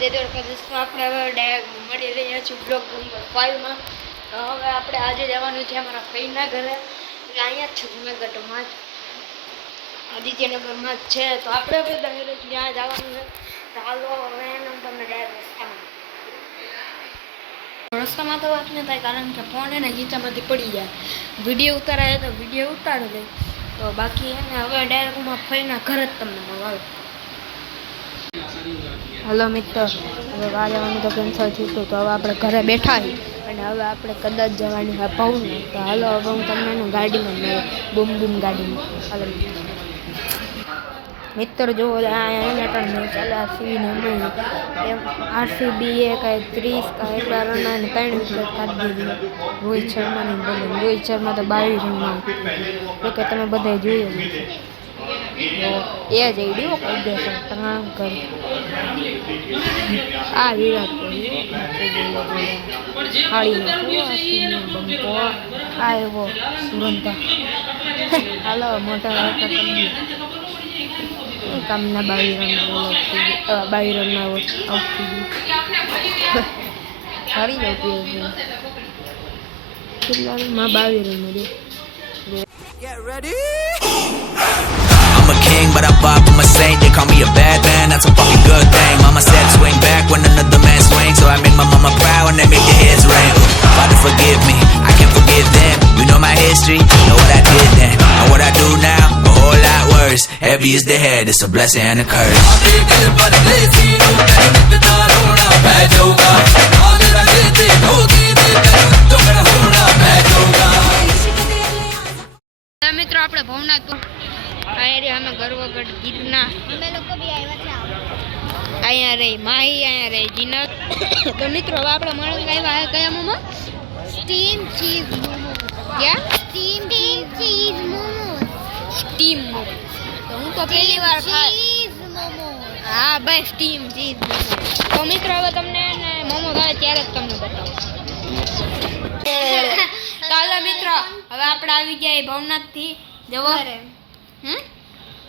જય દ્વારકાધીશ. તો આપણે હવે ડાયરેક્ટ મળી રહ્યા છીએ બ્લોગ નંબર 5 માં. તો હવે આપણે આજે જવાનું છે અમારા ફઈના ઘરે, એટલે અહીંયા જ છે જુનાગઢમાં જ, આદિત્યનગરમાં જ છે. તો આપણે હવે ડાયરેક્ટ ત્યાં જવાનું છે. તો હાલો હવે એમ તમને ડાયરેક્ટ રસ્તામાં તો વાત નહીં થાય, કારણ કે ફોન એને ગીચામાંથી પડી જાય. વિડીયો ઉતારાય તો વિડીયો ઉતારી દે. તો બાકી એને હવે ડાયરેક્ટ હું ફઈના ઘરે જ તમને મળવા. હલો મિત્ર, હવે બહાર જવાનું તો કેન્સલ થયું હતું. તો હવે આપણે ઘરે બેઠા છીએ અને હવે આપણે કદાચ જવાની હોય પૌને. તો હાલો હવે હું તમને ગાડીમાં મળે, બૂમ બૂમ ગાડીમાં. હાલો મિત્ર, જો એને પણ ચાલે સીને એમ RCB એ કાંઈ 30 કાંઈ એટલા રન અને 3 વિકેટ કાઢી દીધી રોહિત શર્માની બોલિંગ. રોહિત શર્મા તો 22 રનમાં, કે તમે બધા જોયું નથી. એ જ આઈડિયો કહી દેશે ત્રણ કરી. આ વિરાટ કોહલી હાળી બંકો. આ એવો સુરંતા. હાલો મોટા કામના 22 રનમાં આઉટ થઈ ગયું. હારી જવું કેટલા રનમાં? 22 રનમાં દે. Get ready. I'm a king, but I pop, I'm a saint. They call me a bad man, that's a fucking good thing. Mama said swing back when another man swings, so I make my mama proud and they make their heads ring. Father forgive me, I can't forgive them. You know my history, know what I did then, and what I do now, a whole lot worse. Heavy is the head, it's a blessing and a curse. મિત્રો આપણે ભવનાથ અહીંયા અમે ગરવગઢ ગીરના અમે લોકો બી આવ્યા છે. અહીંયા રહી માહી, અહીંયા રહી જીનત. તો મિત્રો હવે આપણે મળવા આવ્યા કયા મોમો? Steam cheese momo. ક્યાં? Steam cheese momo. Steam momo. તો હું તો પહેલી વાર ચીઝ મોમો. હા ભાઈ, સ્ટીમ ચીઝ મોમો. તો મિત્રો હવે તમને મોમો થાય ત્યારે જ તમને બતાવું. ચાલો મિત્રો, હવે આપણે આવી ગયા ભવનાથ થી જવો.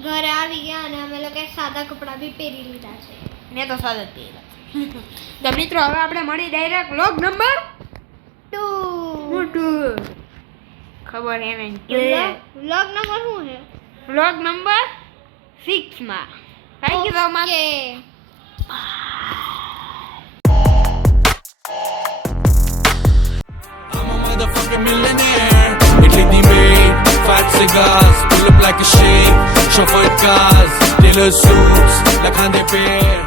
ઘરે આવી ગયા અને અમે લોકો સાદા કપડા બી પહેરી લીધા છે. મેં તો સાદા જ પહેર્યા. તો મિત્રો હવે આપણે મળી ડાયરેક્ટ વ્લોગ નંબર 2. ખબર એને વ્લોગ નંબર શું છે? વ્લોગ નંબર 6 માં. Thank you so much. Motherfucking millionaire. Italy made, fat cigars, pull up like a shade, chauffeured cars, tailor suits, like on the pair.